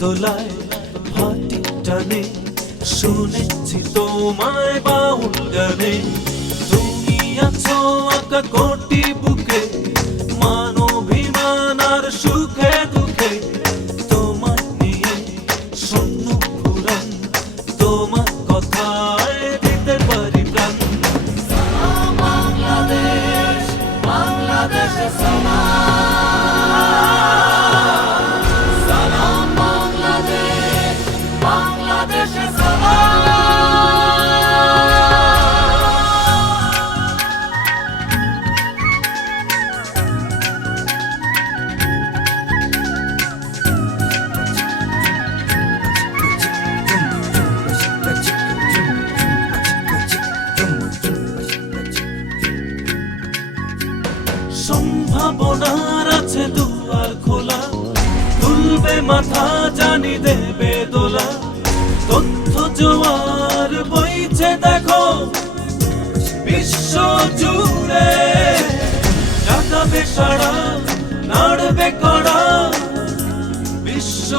দোলায় ভাটি টানে শুনেছি তোমায় বাউল গানে তুমি আছো আঁকা কোটি বুকে মানবিমান আর সুখে দুঃখে তোমায় নিয়ে শূন্য পুরাণ তোমার কথায় দিতে পারি প্রাণ বাংলাদেশ বাংলাদেশে সালাম বাংলাদেশ বাংলাদেশে সম্ভাবনার আছে দুয়ার খোলা তুলবে মাথা জানি দেবে দোলা তথ্য জোয়ার বইছে দেখো বিশ্ব জুড়ে জাগাবে সারা নাড়বে কড়া বিশ্ব